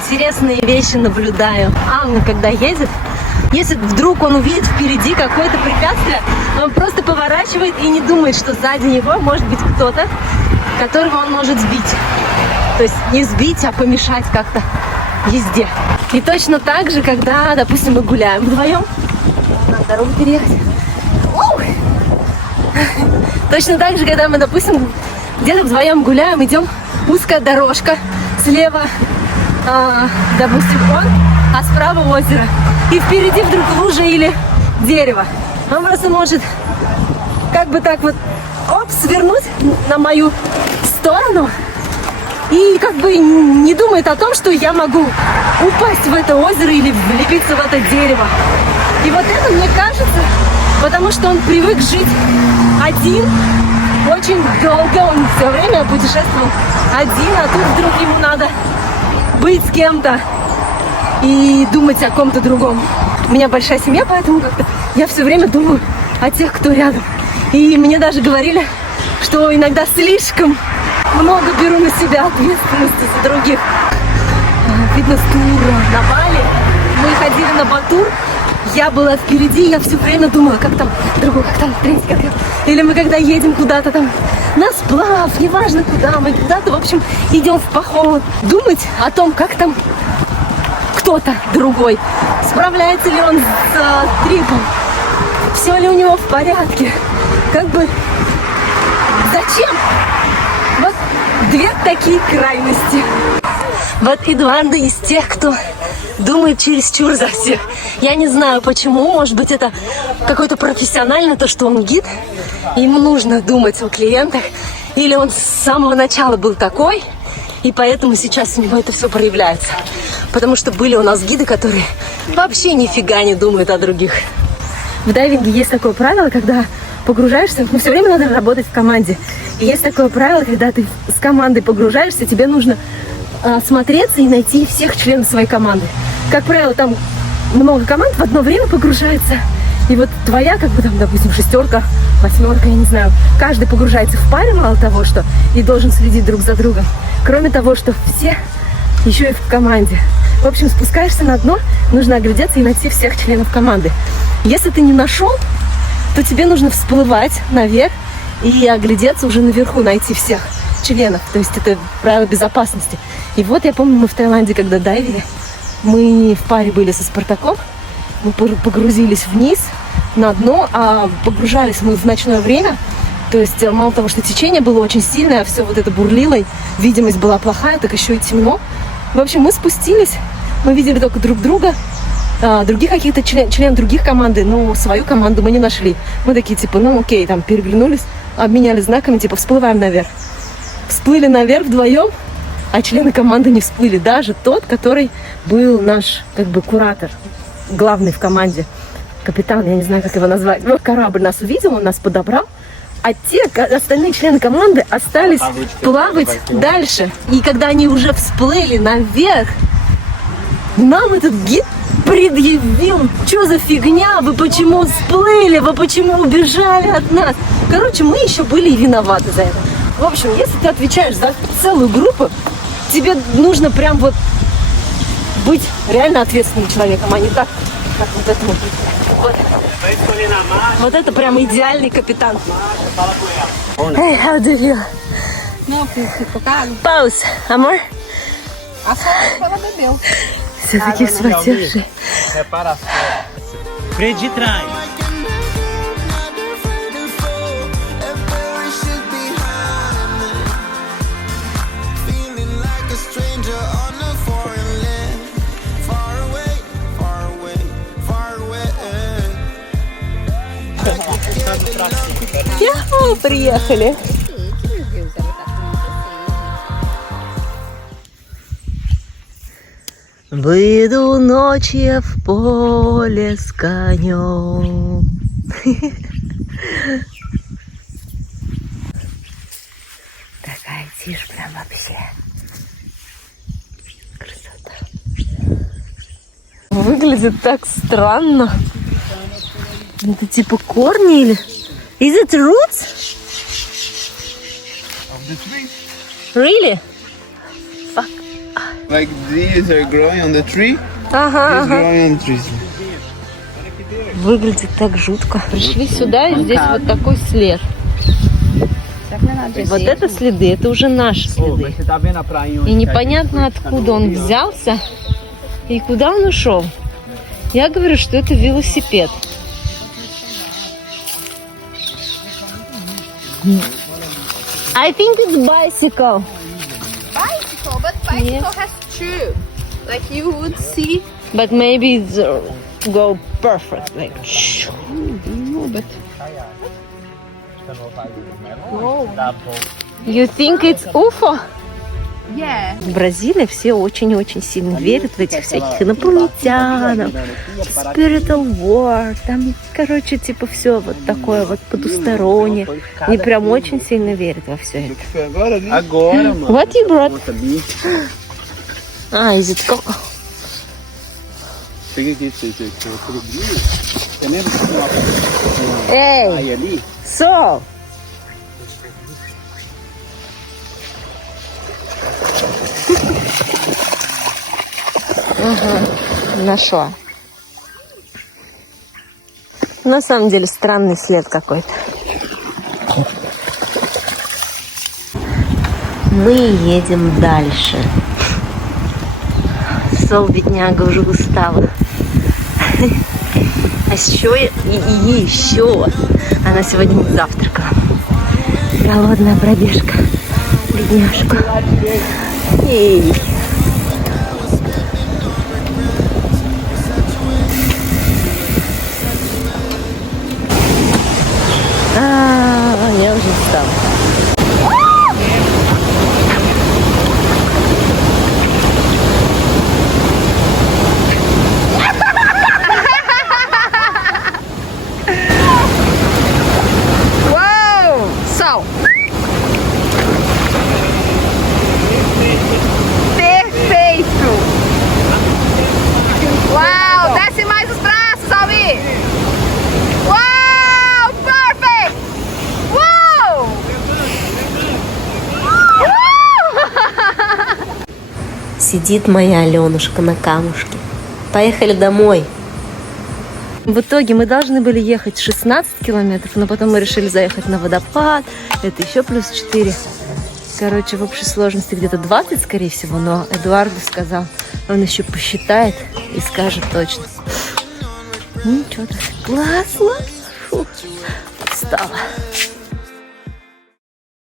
интересные вещи наблюдаю. Анна, когда едет, если вдруг он увидит впереди какое-то препятствие, он просто поворачивает и не думает, что сзади него может быть кто-то, которого он может сбить. То есть не сбить, а помешать как-то езде. И точно так же, когда, допустим, мы гуляем вдвоем, на дорогу переехать. Точно так же, когда мы, допустим, где-то вдвоем гуляем, идем, узкая дорожка, слева, допустим, он, а справа озеро. И впереди вдруг лужа или дерево. Он просто может как бы так вот, свернуть на мою сторону и как бы не думает о том, что я могу упасть в это озеро или влепиться в это дерево. И вот это, мне кажется, потому что он привык жить один, очень долго, он все время путешествовал один, а тут вдруг ему надо быть с кем-то и думать о ком-то другом. У меня большая семья, поэтому как-то я все время думаю о тех, кто рядом. И мне даже говорили, что иногда слишком много беру на себя ответственности за других. Фитнес-тур на Бали. Мы ходили на Батур. Я была впереди, я все время думала, как там другой, как там третий, как там. Или мы когда едем куда-то там на сплав, неважно куда, мы куда-то, в общем, идем в поход. Думать о том, как там кто-то другой. Справляется ли он с трипом? Все ли у него в порядке? Как бы зачем? Вот две такие крайности. Вот Эдуарда из тех, кто думает чересчур за всех. Я не знаю почему, может быть это какой-то профессионально, то что он гид, ему нужно думать о клиентах, или он с самого начала был такой, и поэтому сейчас у него это все проявляется. Потому что были у нас гиды, которые вообще нифига не думают о других. В дайвинге есть такое правило, когда погружаешься, все время надо работать в команде. И есть такое правило, когда ты с командой погружаешься, тебе нужно смотреться и найти всех членов своей команды. Как правило, там много команд в одно время погружается. И вот твоя, как бы там, допустим, шестерка, восьмерка, я не знаю, каждый погружается в паре, мало того, что и должен следить друг за другом. Кроме того, что все еще и в команде. В общем, спускаешься на дно, нужно оглядеться и найти всех членов команды. Если ты не нашел, то тебе нужно всплывать наверх и оглядеться уже наверху, найти всех членов. То есть это правило безопасности. И вот я помню, мы в Таиланде, когда дайвили, мы в паре были со Спартаком, мы погрузились вниз на дно, а погружались мы в ночное время. То есть мало того, что течение было очень сильное, а все вот это бурлило, видимость была плохая, так еще и темно. В общем, мы спустились, мы видели только друг друга, других каких-то членов других команды, но свою команду мы не нашли. Мы такие, типа, ну окей, там переглянулись, обменялись знаками, типа, всплываем наверх. Всплыли наверх вдвоем, а члены команды не всплыли. Даже тот, который был наш, как бы, куратор, главный в команде, капитан, я не знаю, как его назвать. Вот корабль нас увидел, он нас подобрал, а те остальные члены команды остались плавать дальше. И когда они уже всплыли наверх, нам этот гид предъявил, что за фигня, вы почему всплыли, вы почему убежали от нас. Короче, мы еще были и виноваты за это. В общем, если ты отвечаешь за целую группу, тебе нужно прям вот быть реально ответственным человеком, а не так, как вот это вот. Вот это прям идеальный капитан. Hey, how do you? Não, fico caro. Pause, amor. A sola ela bebeu. Все такие вспотевшие. Reparação. Freio de trás. Яху, приехали. Выйду ночью в поле с конем. Такая тишь прям вообще. Красота. Выглядит так странно. Это типа корни или... Is it roots? Of the tree. Really? Fuck. Like these are growing on the tree. Ага, It's growing on the trees. Выглядит так жутко. Пришли сюда, и здесь вот такой след. Вот это следы, это уже наши следы. Você tá vendo a prainha onde И непонятно, откуда он взялся и куда он ушел. Я говорю, что это велосипед. I think it's bicycle. Bicycle, but bicycle has two. Like you would see. But maybe it's go perfect. Like, No, but you think it's UFO? yeah. В Бразилии все очень-очень сильно верят в этих всяких инопланетянов, spiritual world, там, короче, типа все вот такое вот потустороннее. Они прям очень сильно верят во все это. Foi agora ali? Agora, mano. What you brought? Nossa, bicho. Is it coco? Peguei aqui esse grilo. Você lembra que tinha uma Эй, praia ali? so, нашла. На самом деле странный след какой-то. Мы едем дальше. Сол, бедняга, уже устала. А еще она сегодня не завтракала. Голодная пробежка. Бедняжка. Эй. Я уже устала. Whoa! So. Perfeito! Uau! Desce mais os braços, Almi! Uau! Perfect! Uau! Сидит моя Аленушка на камушке. Поехали домой. В итоге мы должны были ехать 16 километров, но потом мы решили заехать на водопад. Это еще плюс 4. Короче, в общей сложности где-то 20, скорее всего. Но Эдуарду сказал, он еще посчитает и скажет точно. Ну, что-то классно. Фу, устала.